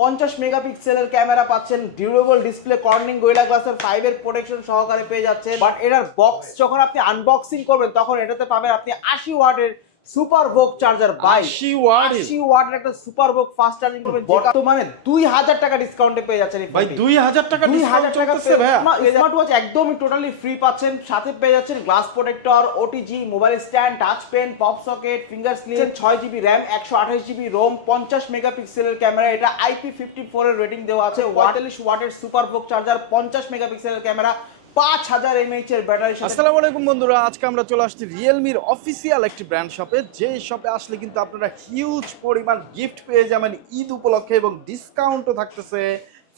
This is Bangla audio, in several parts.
পঞ্চাশ মেগাপিক্সেলের ক্যামেরা পাচ্ছেন ডিউরেবল ডিসপ্লে কর্নিং গোয়েলা গ্লাসের ফাইভের প্রোটেকশন সহকারে পেয়ে যাচ্ছেন। বাট এটার বক্স যখন আপনি আনবক্সিং করবেন, তখন এটাতে পাবেন আপনি আশি ওয়াটের সুপার বোক চার্জার বাই 80 ওয়াটের? আশি ওয়াটের একটা সুপার বোক ফাস্ট চার্জিং করবেন বর্তমানে দুই হাজার টাকা ডিসকাউন্টে পেয়ে যাচ্ছেন ভাই ফোনটি। দুই হাজার টাকা দুই ডিসকাউন্ট হাজার টাকা চলতেছে ভাইয়া স্মার্ট ওয়াচ একদমই টোটালি ফ্রি পাচ্ছেন সাথে পেয়ে যাচ্ছেন glass protector OTG mobile stand touch pen pop socket finger slip ছয় জিবি র্যাম একশো আঠাশ জিবি রোম পঞ্চাশ মেগাপিক্সেলের ক্যামেরা এটা আইপি ফিফটি ফোর এর রেটিং দেওয়া আছে ওয়াটালিশ ওয়াটের সুপার বোক চার্জার পঞ্চাশ মেগাপিক্সেলের ক্যামেরা পাঁচ হাজার এমএইচ এর ব্যাটারি আসসালামু আলাইকুম বন্ধুরা, আজকে আমরা চলে আসছি রিয়েলমির অফিসিয়াল একটি ব্র্যান্ড শপে যে শপে আসলে কিন্তু আপনারা হিউজ পরিমাণ গিফট পেয়ে যাবেন ঈদ উপলক্ষে এবং ডিসকাউন্টও থাকতেছে।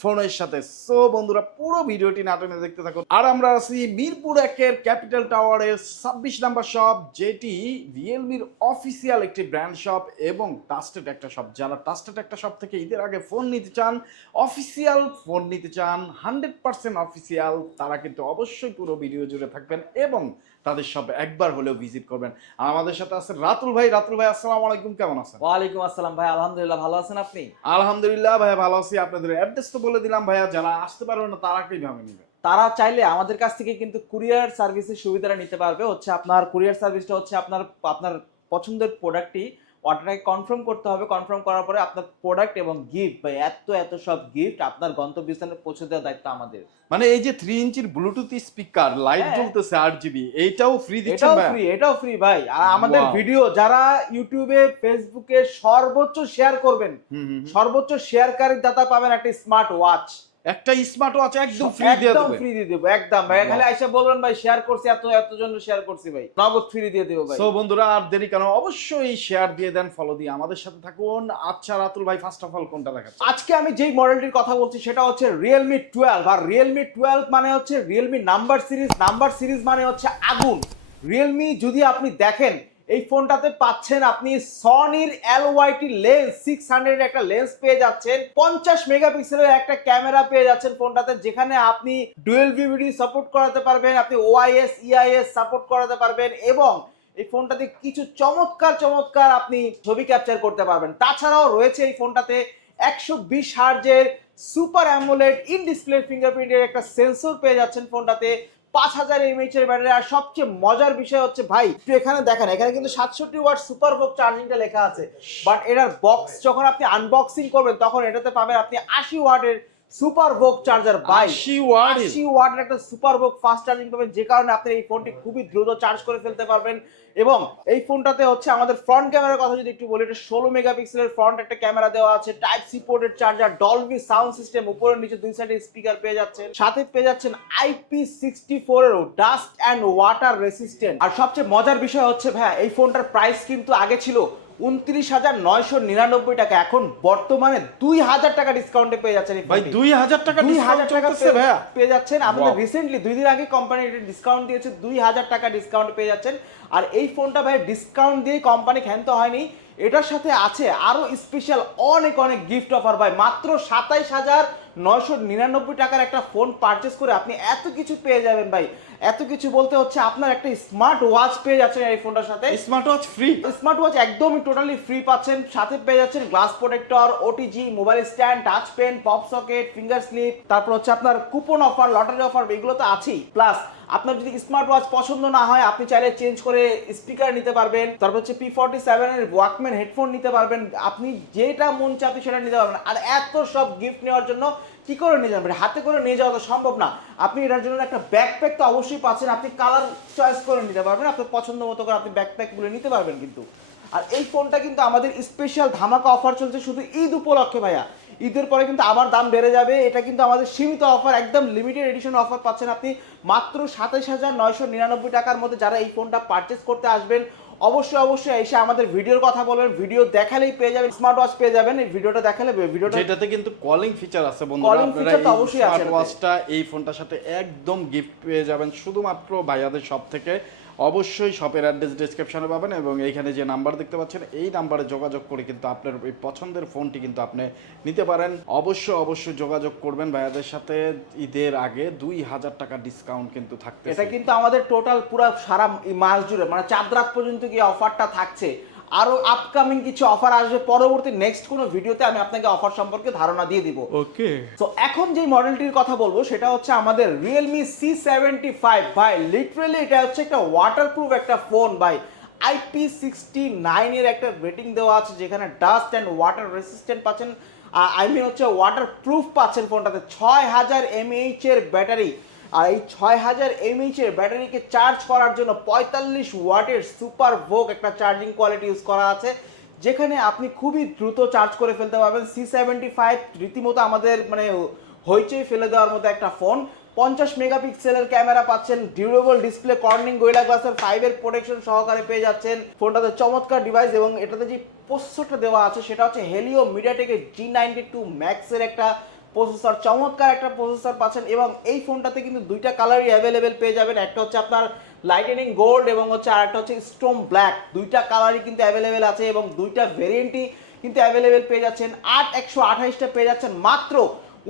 ফোনের সাথে। সো বন্ধুরা, পুরো ভিডিওটি নাটনে দেখতে থাকুন। আর আমরা আছি মিরপুর একের ক্যাপিটাল টাওয়ারের ছাব্বিশ নাম্বার শপ, যেটি রিয়েলমির অফিসিয়াল একটি ব্র্যান্ড শপ এবং টাস্টেড একটা শপ যারা টাস্টেড একটা শপ থেকে ঈদের আগে ফোন নিতে চান অফিসিয়াল ফোন নিতে চান হান্ড্রেড পার্সেন্ট অফিসিয়াল তারা কিন্তু অবশ্যই পুরো ভিডিও জুড়ে থাকবেন এবং তাদের সব একবার হলেও ভিজিট করবেন। আর আমাদের সাথে আছে রাতুল ভাই। রাতুল ভাই আসসালাম আলাইকুম কেমন আছেন? ওয়ালাইকুম আসসালাম ভাই আলহামদুলিল্লাহ ভালো আছেন আপনি? আলহামদুলিল্লাহ ভাই ভালো আছি। আপনাদের অ্যাড্রেস তো বলে দিলাম ভাইয়া যারা আসতে পারবে না তারা কীভাবে নেবে। তারা চাইলে আমাদের কাছ থেকে কিন্তু কুরিয়ার সার্ভিসের সুবিধাটা নিতে পারবে। হচ্ছে আপনার কুরিয়ার সার্ভিসটা হচ্ছে আপনার আপনার পছন্দের প্রোডাক্টটি অর্ডারটাকে কনফার্ম করতে হবে। কনফার্ম করার পরে আপনার প্রোডাক্ট এবং গিফট বা এত এত সব গিফট আপনার গন্তব্যস্থানে পৌঁছে দেওয়ার দায়িত্ব আমাদের। মানে এই যে থ্রি ইঞ্চির ব্লুটুথ স্পিকার লাইট। জ্বলতেছে আট জিবি এইটাও ফ্রি দিচ্ছেন এটাও ফ্রি এটাও ফ্রি ভাই। আর আমাদের ভিডিও যারা ইউটিউবে ফেসবুকে সর্বোচ্চ শেয়ার করবেন। সর্বোচ্চ শেয়ারকারীর দাতা পাবেন একটা স্মার্ট ওয়াচ একটা স্মার্ট ওয়াচ একদম ফ্রি দিয়ে একদম ফ্রি দিয়ে দেবো একদম ভাই। খালি আইসা বলবেন ভাই শেয়ার করছি এত এত জন শেয়ার করছি ভাই। নগদ ফ্রি দিয়ে দেবো ভাই। সো বন্ধুরা আর দেরি কেন? অবশ্যই শেয়ার দিয়ে দেন ফলো দিয়ে আমাদের সাথে থাকুন। আচ্ছা রাতুল ভাই ফার্স্ট অফ অল কোনটা দেখাচ্ছে আজকে আমি যেই মডেলটির কথা বলছি সেটা হচ্ছে রিয়েলমি টুয়েলভ আর রিয়েলমি টুয়েলভ মানে হচ্ছে Realme number series number series মানে হচ্ছে আগুন। রিয়েলমি যদি আপনি দেখেন এই ফোনটাতে পাচ্ছেন আপনি সনির L YT lens six hundred একটা লেন্স পেয়ে যাচ্ছেন। পঞ্চাশ মেগাপিক্সেলের একটা ক্যামেরা পেয়ে যাচ্ছেন ফোনটাতে, যেখানে আপনি ডুয়েল ভিভিডি সাপোর্ট করাতে পারবেন, আপনি ওআইএস ইআইএস সাপোর্ট করাতে পারবেন এবং এই ফোনটাতে কিছু চমৎকার চমৎকার আপনি ছবি ক্যাপচার করতে পারবেন। তাছাড়াও রয়েছে এই ফোনটাতে একশো বিশ হার্জের সুপার অ্যামোলেড ইন ডিসপ্লে ফিঙ্গারপ্রিন্টের একটা সেন্সর পেয়ে যাচ্ছেন ফোনটাতে। পাঁচ হাজার এমএইচ এর ব্যাটারি আর সবচেয়ে মজার বিষয় হচ্ছে ভাই, একটু এখানে দেখেন, এখানে কিন্তু সাতষট্টি ওয়াট সুপার বোক চার্জিংটা লেখা আছে। বাট এটার বক্স যখন আপনি আনবক্সিং করবেন, তখন এটাতে পাবেন আপনি আশি ওয়াটের সুপার বোক চার্জার বাই। 80 ওয়াটের? আশি ওয়াটের একটা সুপার বোক ফাস্ট চার্জিং পাবেন যে কারণে আপনি এই ফোনটি খুবই দ্রুত চার্জ করে ফেলতে পারবেন। এবং এই ফোনটাতে হচ্ছে আমাদের ফ্রন্ট ক্যামেরার কথা যদি একটু বলি এটা ষোলো মেগাপিক্সেলের ফ্রন্ট একটা ক্যামেরা দেওয়া আছে টাইপ সি পোর্টের চার্জার ডলবি সাউন্ড সিস্টেম উপরে নিচে দুই সাইডে স্পিকার পেয়ে যাচ্ছেন। সাথে পেয়ে যাচ্ছেন আইপি সিক্সটি ফোর এরও ডাস্ট অ্যান্ড ওয়াটার রেসিস্ট্যান্ট আর সবচেয়ে মজার বিষয় হচ্ছে ভাই এই ফোনটার প্রাইস কিন্তু আগে ছিল উনত্রিশ হাজার নয়শো নিরানব্বই টাকা। এখন বর্তমানে দুই হাজার টাকা ডিসকাউন্টে পেয়ে যাচ্ছেন ভাই দুই হাজার টাকা দুই হাজার টাকা পেয়ে- যাচ্ছেন। আপনাদের রিসেন্টলি দুই দিন আগে কোম্পানি ডিসকাউন্ট দিয়েছে দুই হাজার টাকা ডিসকাউন্ট পেয়ে যাচ্ছেন। আর এই ফোনটা ভাই ডিসকাউন্ট দিয়ে কোম্পানি ক্ষান্ত হয়নি। এটার সাথে আছে আরও স্পেশাল অনেক অনেক গিফট অফার ভাই। মাত্র সাতাইশ হাজার নয়শো নিরানব্বই টাকার একটা ফোন পারচেস করে আপনি এত কিছু পেয়ে যাবেন ভাই। এত কিছু বলতে হচ্ছে আপনার একটা স্মার্ট ওয়াচ পেয়ে যাচ্ছেন এই ফোনটার সাথে। Smart watch free smart watch একদমই টোটালি ফ্রি পাচ্ছেন। সাথে পেয়ে যাচ্ছেন glass protector OTG mobile stand touch pen pop socket finger slip তারপর হচ্ছে আপনার কুপন অফার লটারি অফার এগুলো তো আছেই। প্লাস আপনার যদি স্মার্ট ওয়াচ পছন্দ না হয় আপনি চাইলে চেঞ্জ করে স্পিকার নিতে পারবেন। তারপর হচ্ছে পি ফর্টি সেভেনের ওয়াকম্যান হেডফোন নিতে পারবেন। আপনি যেটা মন আপনি সেটা নিতে পারবেন। আর এত সব গিফট নেওয়ার জন্য কি করে নিয়ে যাবেন? হাতে করে নিয়ে যাওয়া তো সম্ভব না। আপনি এটার জন্য একটা ব্যাকপ্যাক তো অবশ্যই পাচ্ছেন। আপনি কালার চয়েস করে নিতে পারবেন। আপনার পছন্দ মতো করে আপনি ব্যাকপ্যাকগুলো নিতে পারবেন কিন্তু। আর এই ফোনটা কিন্তু আমাদের স্পেশাল ধামাকা অফার চলছে শুধু ঈদ উপলক্ষে ভাইয়া। ঈদের পরে কিন্তু আবার দাম বেড়ে যাবে। এটা কিন্তু আমাদের সীমিত অফার একদম লিমিটেড এডিশন অফার পাচ্ছেন আপনি মাত্র সাতাশ হাজার নয়শো নিরানব্বই টাকার মধ্যে যারা এই ফোনটা পারচেস করতে আসবেন অবশ্যই অবশ্যই এসে আমাদের ভিডিওর কথা বলবেন। ভিডিও দেখালেই পেয়ে যাবেন স্মার্ট ওয়াচ পেয়ে যাবেন। এই ভিডিওটা দেখালে ভিডিওটা এটাতে কিন্তু কলিং ফিচার আছে বন্ধুরা। কলিং ফিচার তো অবশ্যই আছে। স্মার্ট ওয়াচটা এই ফোনটার সাথে একদম গিফট পেয়ে যাবেন। শুধুমাত্র ভাইয়াদের সব থেকে। অবশ্যই শপের অ্যাড্রেস ডিসক্রিপশানে পাবেন এবং এইখানে যে নাম্বার দেখতে পাচ্ছেন, এই নাম্বারে যোগাযোগ করে কিন্তু আপনার এই পছন্দের ফোনটি কিন্তু আপনি নিতে পারেন। অবশ্যই অবশ্যই যোগাযোগ করবেন ভাইয়াদের সাথে। ঈদের আগে দুই হাজার টাকা ডিসকাউন্ট কিন্তু থাকতে এটা কিন্তু আমাদের টোটাল পুরো সারা মাস জুড়ে মানে চাঁদ রাত পর্যন্ত কি অফারটা থাকছে। আরও আপকামিং কিছু অফার আসবে। পরবর্তী নেক্সট কোনো ভিডিওতে আমি আপনাকে অফার সম্পর্কে ধারণা দিয়ে দিব। ওকে তো এখন যে মডেলটির কথা বলব সেটা হচ্ছে আমাদের রিয়েলমি সি সেভেন্টি ফাইভ ভাই লিটারেলি এটা হচ্ছে একটা ওয়াটারপ্রুফ একটা ফোন ভাই। আইপি সিক্সটি নাইনের একটা রেটিং দেওয়া আছে যেখানে ডাস্ট অ্যান্ড ওয়াটার রেসিস্ট্যান্ট পাচ্ছেন। আই মিন হচ্ছে ওয়াটার প্রুফ পাচ্ছেন ফোনটাতে ছয় হাজার এমএইচ এর ব্যাটারি আর এই ছয় হাজার এমএইচ এর ব্যাটারিকে চার্জ করার জন্য পঁয়তাল্লিশ ওয়াটের সুপার ভোক একটা চার্জিং কোয়ালিটি ইউজ করা আছে, যেখানে আপনি খুবই দ্রুত চার্জ করে ফেলতে পারবেন। সি সেভেন্টি ফাইভ রীতিমতো আমাদের মানে হইচই ফেলে দেওয়ার মতো একটা ফোন পঞ্চাশ মেগাপিক্সেলের ক্যামেরা পাচ্ছেন ডিউরেবল ডিসপ্লে কর্নিং গোয়েলা গ্লাসের ফাইভের প্রোটেকশন সহকারে পেয়ে যাচ্ছেন। ফোনটাতে চমৎকার ডিভাইস এবং এটাতে যে প্রসেসরটা দেওয়া আছে, সেটা হচ্ছে হেলিও মিডিয়াটেকের জি নাইনটি টু ম্যাক্সের একটা প্রসেসর চমৎকার একটা প্রসেসর পাচ্ছেন এবং এই ফোনটাতে কিন্তু দুইটা কালারই অ্যাভেলেবেল পেয়ে যাবেন। একটা হচ্ছে আপনার লাইটেনিং গোল্ড এবং হচ্ছে আরেকটা হচ্ছে স্টোম ব্ল্যাক দুইটা কালারই কিন্তু অ্যাভেলেবেল আছে এবং দুইটা ভেরিয়েন্টই কিন্তু অ্যাভেলেবেল পেয়ে যাচ্ছেন। আট একশো আঠাইশটা পেয়ে যাচ্ছেন। মাত্র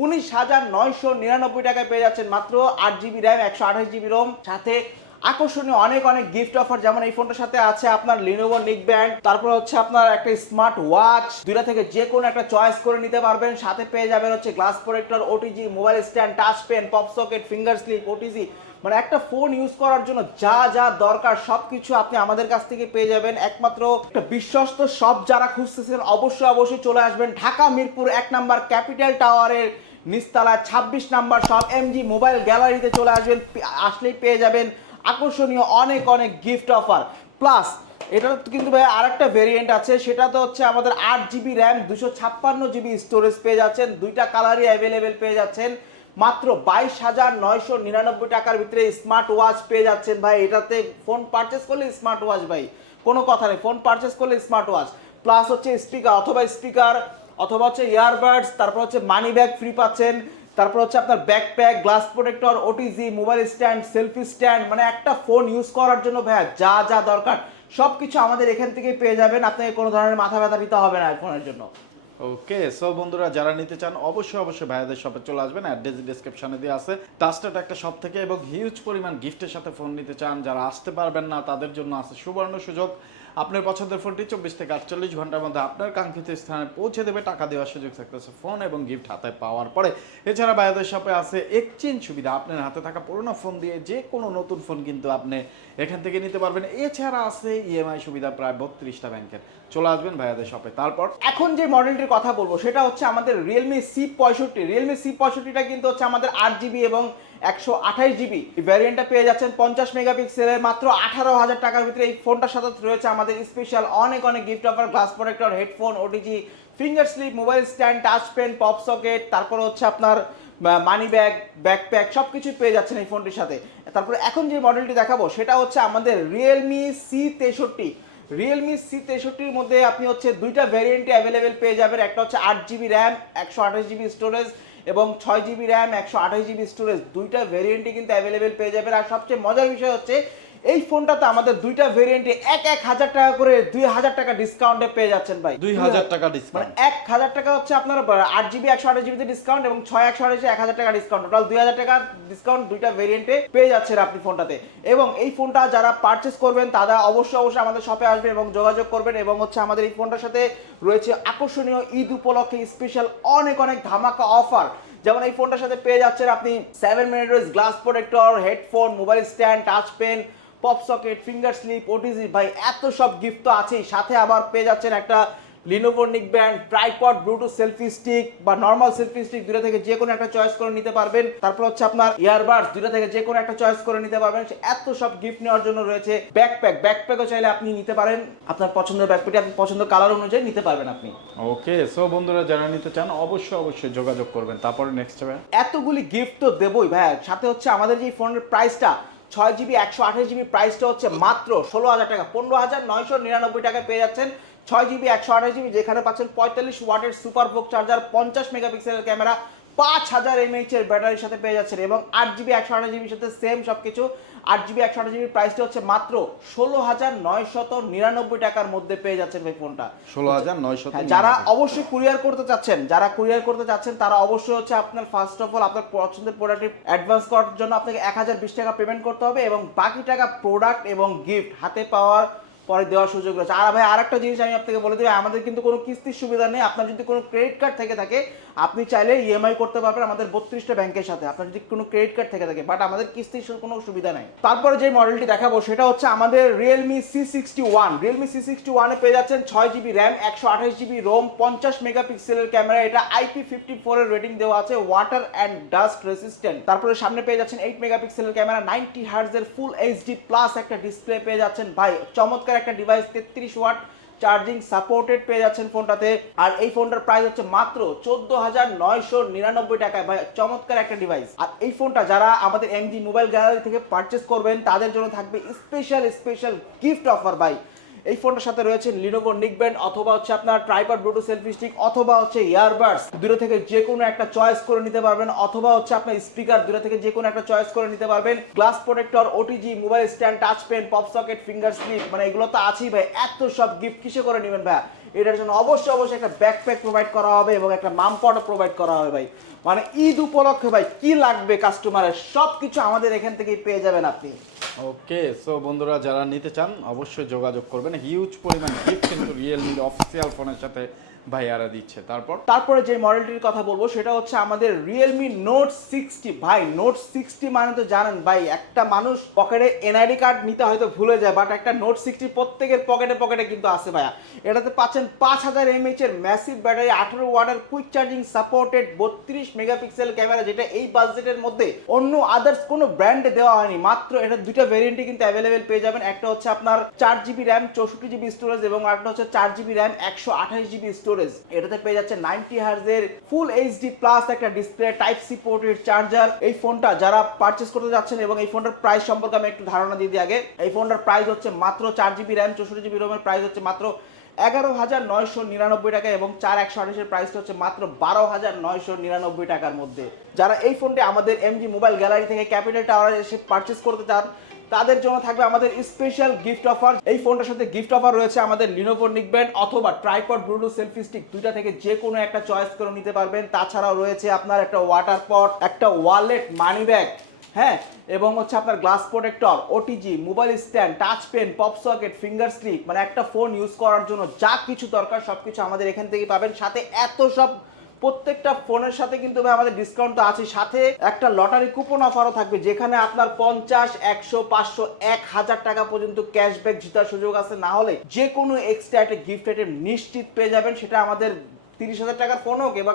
উনিশ হাজার নয়শো নিরানব্বই টাকায় পেয়ে যাচ্ছেন। মাত্র আট জিবি র্যাম একশো আঠাশ জিবি রোম সাথে আকর্ষণীয় অনেক অনেক গিফট অফার যেমন এই ফোনটার সাথে আছে আপনার লিনোভো নিক ব্যান্ড তারপর হচ্ছে আপনার একটা স্মার্ট ওয়াচ দুইটা থেকে যে কোনো একটা চয়েস করে নিতে পারবেন। সাথে পেয়ে যাবেন হচ্ছে glass protector OTG mobile stand touch pen pop socket finger slip OTG মানে একটা ফোন ইউজ করার জন্য যা যা দরকার সব কিছু আপনি আমাদের কাছ থেকে পেয়ে যাবেন। একমাত্র একটা বিশ্বস্ত সব যারা খুঁজতেছেন, অবশ্যই অবশ্যই চলে আসবেন। ঢাকা, মিরপুর, এক নাম্বার ক্যাপিটাল টাওয়ারের নিচতলায়, ছাব্বিশ নাম্বার সব এমজি মোবাইল গ্যালারিতে চলে আসবেন। আসলেই পেয়ে যাবেন আকর্ষণীয় অনেক অনেক গিফট অফার প্লাস এটার কিন্তু ভাই আরেকটা ভেরিয়েন্ট আছে, সেটা তো হচ্ছে আমাদের আট জিবি র্যাম দুশো ছাপ্পান্ন জিবি স্টোরেজ পেয়ে যাচ্ছেন, দুইটা কালারই অ্যাভেলেবেল পেয়ে যাচ্ছেন। মাত্র বাইশ হাজার নয়শো নিরানব্বই টাকার ভিতরে স্মার্ট ওয়াচ পেয়ে যাচ্ছেন ভাই, এটাতে ফোন পারচেস করলে স্মার্ট ওয়াচ ভাই, কোনো কথা নেই ফোন পারচেস করলে স্মার্ট ওয়াচ প্লাস হচ্ছে স্পিকার অথবা স্পিকার অথবা হচ্ছে ইয়ারবাডস তারপর হচ্ছে মানি ব্যাগ ফ্রি পাচ্ছেন। তারপর হচ্ছে আপনার backpack glass protector OTG mobile stand selfie stand মানে একটা ফোন ইউজ করার জন্য ভাইয়া যা যা দরকার সব কিছু আমাদের এখান থেকেই পেয়ে যাবেন। আপনাকে কোনো ধরনের মাথা ব্যথা দিতে হবে না ফোনের জন্য। ওকে সো বন্ধুরা, যারা নিতে চান, অবশ্যই অবশ্যই ভাইয়াদের শপে চলে আসবেন। অ্যাড্রেস ডিসক্রিপশনে দিয়ে আছে। টাস্টেড একটা শপ থেকে এবং হিউজ পরিমাণ গিফটের সাথে ফোন নিতে চান। যারা আসতে পারবেন না, তাদের জন্য আছে সুবর্ণ সুযোগ। আপনার পছন্দের ফোনটি চব্বিশ থেকে আটচল্লিশ ঘণ্টার মধ্যে আপনার কাঙ্ক্ষিত স্থানে পৌঁছে দেবে, টাকা দেওয়ার সুযোগ থাকতেছে ফোন এবং গিফট হাতে পাওয়ার পরে। এছাড়া ভাইয়াদের শপে আছে এক্সচেঞ্জ সুবিধা, আপনার হাতে থাকা পুরোনো ফোন দিয়ে যে কোনো নতুন ফোন কিন্তু আপনি এখান থেকে নিতে পারবেন। এছাড়া আছে ইএমআই সুবিধা প্রায় বত্রিশটা ব্যাংকের। চলে আসবেন ভাইয়াদের শপে তারপর এখন যে মডেলটির কথা বলব, সেটা হচ্ছে আমাদের রিয়েলমি সি পঁয়ষট্টি। রিয়েলমি সি পঁয়ষট্টিটা কিন্তু হচ্ছে আমাদের আট জিবি এবং একশো আঠাশ জিবি ভ্যারিয়েন্টটা পেয়ে যাচ্ছেন পঞ্চাশ মেগাপিক্সেলের মাত্র আঠারো হাজার টাকার ভিতরে। এই ফোনটার সাথে রয়েছে আমাদের স্পেশাল অনেক অনেক gift offer glass protector headphone OTG finger slip mobile stand touch pen pop socket তারপর হচ্ছে আপনার মানি ব্যাগ ব্যাকপ্যাক সব কিছুই পেয়ে যাচ্ছেন এই ফোনটির সাথে। তারপরে এখন যে মডেলটি দেখাবো, সেটা হচ্ছে আমাদের রিয়েলমি সি তেষট্টি। রিয়েলমি সি তেষট্টির মধ্যে আপনি হচ্ছে দুইটা ভ্যারিয়েন্টে অ্যাভেলেবেল পেয়ে যাবেন। একটা হচ্ছে আট জিবি র্যাম একশো আঠাশ জিবি স্টোরেজ এবং ছয় জিবি র্যাম একশো আঠাশ জিবি স্টোরেজ দুইটা ভ্যারিয়েন্টই কিন্তু অ্যাভেলেবেল পেয়ে যাবেন। আর সবচেয়ে মজার বিষয় হচ্ছে এই ফোনটাতে আমাদের দুইটা ভ্যারিয়েন্টে এক এক হাজার টাকা করে দুই হাজার টাকা ডিসকাউন্টে পেয়ে যাচ্ছেন ভাই। দুই হাজার টাকা মানে ডিসকাউন্ট এক হাজার টাকা হচ্ছে আপনার আট জিবি একশো আঠাশ জিবিতে ডিসকাউন্ট এবং ছয় একশো আঠাশে এক হাজার টাকা ডিসকাউন্ট টোটাল দুই হাজার টাকা ডিসকাউন্ট দুইটা ভেরিয়েন্টে পেয়ে যাচ্ছেন আপনি ফোনটাতে। এবং এই ফোনটা যারা পারচেস করবেন তারা অবশ্যই অবশ্যই আমাদের শপে আসবেন এবং যোগাযোগ করবেন এবং হচ্ছে আমাদের এই ফোনটার সাথে রয়েছে আকর্ষণীয় ঈদ উপলক্ষে স্পেশাল অনেক অনেক ধামাকা অফার যেমন এই ফোনটার সাথে পেয়ে যাচ্ছেন আপনি seven minute glass protector headphone mobile stand touch pen pop socket finger slip OTG ভাই, এত সব গিফট তো আছেই। সাথে আবার পেয়ে যাচ্ছেন একটা Lenovo neck band tripod Bluetooth selfie stick বা নর্মাল সেলফি স্টিক দুটো থেকে যে কোনো একটা চয়েস করে নিতে পারবেন। তারপর হচ্ছে আপনার ইয়ারবাডস দুটো থেকে যে কোনো একটা চয়েস করে নিতে পারবেন। এত সব গিফট নেওয়ার জন্য রয়েছে ব্যাকপ্যাক ব্যাকপ্যাকও চাইলে আপনি নিতে পারেন। আপনার পছন্দের ব্যাকপ্যাকটি আপনি পছন্দ কালার অনুযায়ী নিতে পারবেন আপনি। ওকে সো বন্ধুরা যারা নিতে চান অবশ্যই অবশ্যই যোগাযোগ করবেন। তারপরে নেক্সট হবে। এতগুলি গিফট তো দেবই ভাই সাথে হচ্ছে আমাদের যে ফোনের প্রাইসটা ছয় জিবি একশো আঠাশ জিবি প্রাইসটা হচ্ছে মাত্র ষোলো হাজার টাকা। পনেরো হাজার নয়শো নিরানব্বই টাকায় পেয়ে যাচ্ছেন ছয় জিবি একশো আঠাশ জিবি যেখানে পাচ্ছেন পঁয়তাল্লিশ ওয়াটের সুপার ভোক চার্জার পঞ্চাশ মেগাপিক্সেলের ক্যামেরা পাঁচ হাজার এমএইচ এর ব্যাটারির সাথে পেয়ে যাচ্ছেন। এবং আট জিবি একশো আঠাশ জিবির সাথে সেম সব কিছু আট জিবি একশো আঠাশ জিবির প্রাইসটা হচ্ছে মাত্র ষোলো হাজার নয়শত নিরানব্বই টাকার মধ্যে পেয়ে যাচ্ছেন ভাই ফোনটা ষোলো হাজার নয়শো হ্যাঁ, যারা অবশ্যই কুরিয়ার করতে চাচ্ছেন যারা কুরিয়ার করতে চাচ্ছেন তারা অবশ্যই হচ্ছে আপনার ফার্স্ট অফ অল আপনার পছন্দের প্রোডাক্ট অ্যাডভান্স করার জন্য আপনাকে এক হাজার বিশ টাকা পেমেন্ট করতে হবে এবং বাকি টাকা প্রোডাক্ট এবং গিফট হাতে পাওয়ার পরে দেওয়ার সুযোগ রয়েছে। আর ভাই আর একটা জিনিস আমি আপনাকে বলে দিই, আমাদের কিন্তু কোনো কিস্তির সুবিধা নেই। আপনার যদি কোনো ক্রেডিট কার্ড থেকে থাকে, আপনি চাইলে ইএমআই করতে পারবেন আমাদের বত্রিশটা ব্যাংকের সাথে। আপনার যদি কোনো ক্রেডিট কার্ড থেকে থাকে বাট আমাদের কিস্তির কোনো সুবিধা নেই। তারপরে যে মডেলটি দেখাবো, সেটা হচ্ছে আমাদের Realme C sixty one Realme C sixty ওয়ানে পেয়ে যাচ্ছেন ছয় জিবি র্যাম একশো আঠাশ জিবি রোম পঞ্চাশ মেগাপিক্সেলের ক্যামেরা এটা আইপি ফিফটি ফোরের রেটিং দেওয়া আছে ওয়াটার অ্যান্ড ডাস্ট রেসিস্ট্যান্ট তারপরে সামনে পেয়ে যাচ্ছেন এইট মেগাপিক্সেলের ক্যামেরা নাইনটি হার্জের ফুল এইচডি প্লাস একটা ডিসপ্লে পেয়ে যাচ্ছেন। ভাই, চমৎকার একটা ডিভাইস তেত্রিশ ওয়াট চার্জিং সাপোর্টেড পেয়ে যাচ্ছেন ফোনটাতে। আর এই ফোনটার প্রাইস হচ্ছে মাত্র চোদ্দ হাজার নয়শো নিরানব্বই টাকায়। ভাই, চমৎকার একটা ডিভাইস আর এই ফোনটা যারা আমাদের এমজি মোবাইল গ্যালারি থেকে পারচেস করবেন, তাদের জন্য থাকবে স্পেশাল স্পেশাল গিফট অফার ভাই। এই ফোনটার সাথে রয়েছে লিনোভো নিকব্যান্ড অথবা হচ্ছে আপনার ট্রাইপড ব্লুটুথ সেলফি স্টিক অথবা হচ্ছে ইয়ারবাডস দূরে থেকে যে কোনো একটা চয়েস করে নিতে পারবেন অথবা হচ্ছে আপনার স্পিকার দূরে থেকে যে কোনো একটা চয়েস করে নিতে পারবেন। Glass protector OTG mobile stand touch pen pop socket finger slip মানে এগুলো তো আছেই ভাই। এত সব গিফট কিসে করে নেবেন ভাই? এটার জন্য অবশ্যই অবশ্যই একটা ব্যাকপ্যাক প্রোভাইড করা হবে এবং একটা মাম পটও প্রোভাইড করা হবে ভাই। মানে ঈদ উপলক্ষে ভাই, কি লাগবে কাস্টমারের সব কিছু আমাদের এখান থেকেই পেয়ে যাবেন আপনি। ওকে সো বন্ধুরা, যারা নিতে চান, অবশ্যই যোগাযোগ করবেন। হিউজ পরিমাণ গিফট কিন্তু রিয়েলমির অফিসিয়াল ফোনের সাথে ভাইয়ারা দিচ্ছে। তারপর? তারপরে যে মডেলটির কথা বলব, সেটা হচ্ছে আমাদের রিয়েলমি নোট সিক্সটি ভাই নোট সিক্সটি মানে তো জানেন, ভাই, একটা মানুষ পকেটে এনআইডি কার্ড নিতে হয়তো ভুলে যায় বাট একটা নোট সিক্সটি প্রত্যেকের পকেটে পকেটে কিন্তু আছে ভাইয়া। এটাতে পাচ্ছেন পাঁচ হাজার এমএইচ এর ম্যাসিভ ব্যাটারি আঠারো ওয়াটের কুইক চার্জিং সাপোর্টেড বত্রিশ মেগাপিক্সেল ক্যামেরা যেটা এই বাজেটের মধ্যে অন্য আদার্স কোনো ব্র্যান্ডে দেওয়া হয়নি। মাত্র এটা দুইটা ভেরিয়েন্টই কিন্তু অ্যাভেলেবেল পেয়ে যাবেন। একটা হচ্ছে আপনার চার জিবি র্যাম চৌষট্টি জিবি স্টোরেজ এবং একটা হচ্ছে চার জিবি র্যাম একশো আঠাশ জিবি স্টোরেজ এটাতে পেয়ে যাচ্ছে নাইনটি হার্জের ফুল এইচডি প্লাস একটা ডিসপ্লে টাইপ সি পোর্টের চার্জার এই ফোনটা যারা পারচেস করতে যাচ্ছেন এবং এই ফোনটার প্রাইস সম্পর্কে আমি একটু ধারণা দিয়ে দিই আগে। এই ফোনটার প্রাইস হচ্ছে মাত্র চার জিবি র্যাম চৌষট্টি জিবি রোমের প্রাইস হচ্ছে মাত্র এগারো হাজার নয়শো নিরানব্বই টাকা এবং চার একশো আঠাশের প্রাইসটা হচ্ছে মাত্র বারো হাজার নয়শো নিরানব্বই টাকার মধ্যে। যারা এই ফোনটি আমাদের এমজি মোবাইল গ্যালারি থেকে ক্যাপিটাল টাওয়ারে এসে পারচেস করতে চান তাদের জন্য থাকবে আমাদের স্পেশাল গিফট অফার এই ফোনটার সাথে গিফট অফার রয়েছে আমাদের লিনোভো নিকব্যান্ড অথবা ট্রাইপড ব্লুটুথ সেলফি স্টিক দুইটা থেকে যে কোনো একটা চয়েস করে নিতে পারবেন। তাছাড়াও রয়েছে আপনার একটা ওয়াটার পট একটা ওয়ালেট মানি ব্যাগ হ্যাঁ? এবং হচ্ছে আপনার glass protector OTG mobile stand touch pen pop socket finger slip মানে একটা ফোন ইউজ করার জন্য যা কিছু দরকার সব কিছু আমাদের এখান থেকে পাবেন। সাথে এত সব প্রত্যেকটা ফোনের সাথে কিন্তু ভাই আমাদের ডিসকাউন্ট তো আছে সাথে একটা লটারি কুপন অফারও থাকবে, যেখানে আপনার পঞ্চাশ, একশো, পাঁচশো, এক হাজার টাকা পর্যন্ত ক্যাশব্যাক জেতার সুযোগ আছে। না হলে যে কোনো এক্সট্রা একটা গিফট আইটেম নিশ্চিত পেয়ে যাবেন, সেটা আমাদের তিরিশ হাজার টাকার ফোন হোক, এবং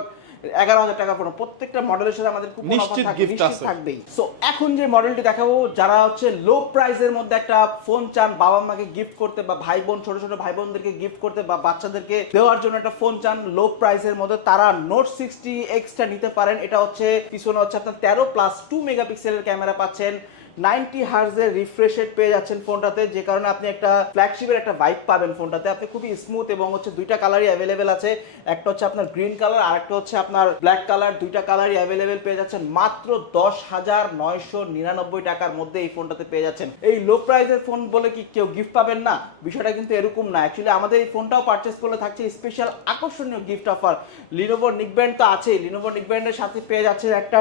এগারো হাজার টাকা ফোন প্রত্যেকটা মডেলের সাথে আমাদের নিশ্চিত আছে। থাকবেই। সো এখন যে মডেলটি দেখাবো যারা হচ্ছে লো প্রাইসের মধ্যে একটা ফোন চান বাবা মাকে গিফট করতে বা ভাই বোন ছোট ছোট ভাই বোনদেরকে গিফট করতে বা বাচ্চাদেরকে দেওয়ার জন্য একটা ফোন চান লো প্রাইসের মধ্যে তারা নোট সিক্সটি এক্সট্রা নিতে পারেন। এটা হচ্ছে পিছনে হচ্ছে আপনার তেরো প্লাস টু মেগাপিক্সেলের ক্যামেরা পাচ্ছেন। নাইনটি হার্জের রিফ্রেশেড পেয়ে যাচ্ছেন ফোনটাতে, যে কারণে আপনি একটা ফ্ল্যাগশিপের একটা ভাইব পাবেন ফোনটাতে। আপনি খুবই স্মুথ এবং হচ্ছে দুইটা কালারই অ্যাভেলেবেল আছে। একটা হচ্ছে আপনার গ্রিন কালার আর একটা হচ্ছে আপনার ব্ল্যাক কালার দুইটা কালারই অ্যাভেলেবেল পেয়ে যাচ্ছেন মাত্র দশ হাজার নয়শো নিরানব্বই টাকার মধ্যে এই ফোনটাতে পেয়ে যাচ্ছেন। এই লো প্রাইসের ফোন বলে কি কেউ গিফট পাবেন না? বিষয়টা কিন্তু এরকম না। অ্যাকচুয়ালি আমাদের এই ফোনটাও পারচেস করলে থাকছে স্পেশাল আকর্ষণীয় গিফট অফার লিনোভো নিকব্যান্ড তো আছেই। লিনোভো নিকব্যান্ডের সাথে পেয়ে যাচ্ছে একটা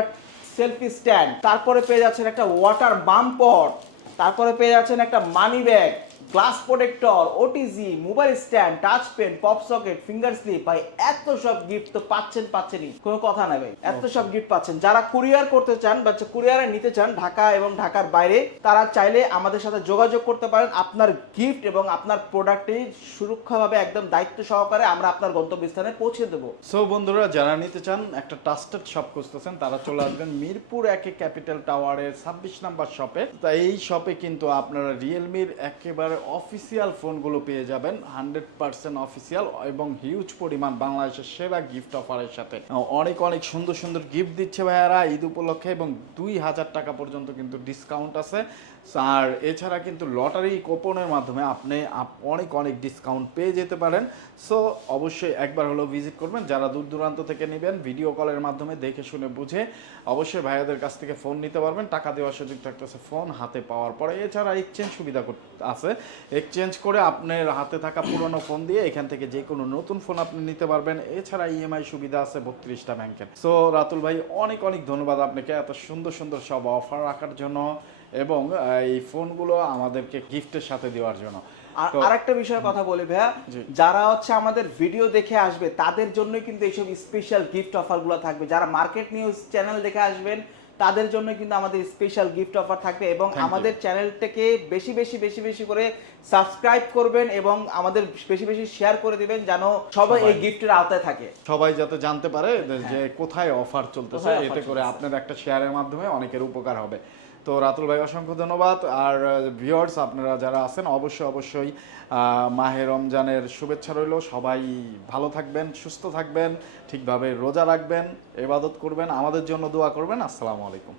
সেলফি স্ট্যান্ড তারপরে পেয়ে যাচ্ছেন একটা ওয়াটার বাম্পট তারপরে পেয়ে যাচ্ছেন একটা money bag glass protector OTG mobile stand touch pen pop socket finger slip ভাই এত সব গিফট তো পাচ্ছেন পাচ্ছেনই। কোনো কথা নাই ভাই এত সব গিফট পাচ্ছেন। যারা কুরিয়ার করতে চান বা কুরিয়ারে নিতে চান ঢাকা এবং ঢাকার বাইরে তারা চাইলে আমাদের সাথে যোগাযোগ করতে পারেন। আপনার গিফট এবং আপনার প্রোডাক্টটি সুরক্ষাভাবে একদম দায়িত্ব সহকারে আমরা আপনার গন্তব্যস্থানে পৌঁছে দেবো। সো বন্ধুরা যারা নিতে চান একটা ট্রাস্টেড শপ খুঁজতেছেন তারা চলে আসবেন মিরপুর একে ক্যাপিটাল টাওয়ারের ছাব্বিশ নাম্বার শপে তা এই শপে কিন্তু আপনারা রিয়েলমির একেবারে অফিসিয়াল ফোনগুলো পেয়ে যাবেন হান্ড্রেড পার্সেন্ট অফিসিয়াল এবং হিউজ পরিমাণ বাংলাদেশের সেরা গিফট অফারের সাথে। অনেক অনেক সুন্দর সুন্দর গিফট দিচ্ছে ভাইয়ারা ঈদ উপলক্ষে এবং দুই হাজার টাকা পর্যন্ত কিন্তু ডিসকাউন্ট আছে। আর এছাড়া কিন্তু লটারি কোপনের মাধ্যমে আপনি আপ- অনেক অনেক ডিসকাউন্ট পেয়ে যেতে পারেন। সো অবশ্যই একবার হলো ভিজিট করবেন। যারা দূর দূরান্ত থেকে নেবেন ভিডিও কলের মাধ্যমে দেখে শুনে বুঝে অবশ্যই ভাইয়াদের কাছ থেকে ফোন নিতে পারবেন। টাকা দেওয়ার সুযোগ থাকতেছে ফোন হাতে পাওয়ার পরে। এছাড়া এক্সচেঞ্জ সুবিধা আছে। এক্সচেঞ্জ করে আপনার হাতে থাকা পুরনো ফোন দিয়ে এখান থেকে যে কোনো নতুন ফোন আপনি নিতে পারবেন। এছাড়া ইএমআই সুবিধা আছে বত্রিশটা ব্যাংকের সো রাতুল ভাই অনেক অনেক ধন্যবাদ আপনাকে এত সুন্দর সুন্দর সব অফার রাখার জন্য এবং এই ফোনগুলো আমাদেরকে গিফটের সাথে দেওয়ার জন্য। আর আরেকটা বিষয়ের কথা বলি ভাইয়া। যারা হচ্ছে আমাদের ভিডিও দেখে আসবে তাদের জন্যই কিন্তু এইসব স্পেশাল গিফট অফারগুলো থাকবে। যারা মার্কেট নিউজ চ্যানেল দেখে আসবেন তাদের জন্য কিন্তু আমাদের স্পেশাল গিফট অফার থাকবে এবং আমাদের চ্যানেলটাকে বেশি বেশি বেশি বেশি করে সাবস্ক্রাইব করবেন এবং আমাদের বেশি বেশি শেয়ার করে দিবেন যেন সবাই এই গিফটের আওতায় থাকে। সবাই যাতে জানতে পারে যে- যে কোথায় অফার চলতেছে এতে করে আপনার একটা শেয়ারের মাধ্যমে অনেকের উপকার হবে। তো রাতুল ভাই, অসংখ্য ধন্যবাদ। আর ভিওর্স আপনারা যারা আছেন, অবশ্যই অবশ্যই মাহে রমজানের শুভেচ্ছা রইল। সবাই ভালো থাকবেন, সুস্থ থাকবেন, ঠিকভাবে রোজা রাখবেন, এবাদত করবেন, আমাদের জন্য দোয়া করবেন। আসসালামু আলাইকুম।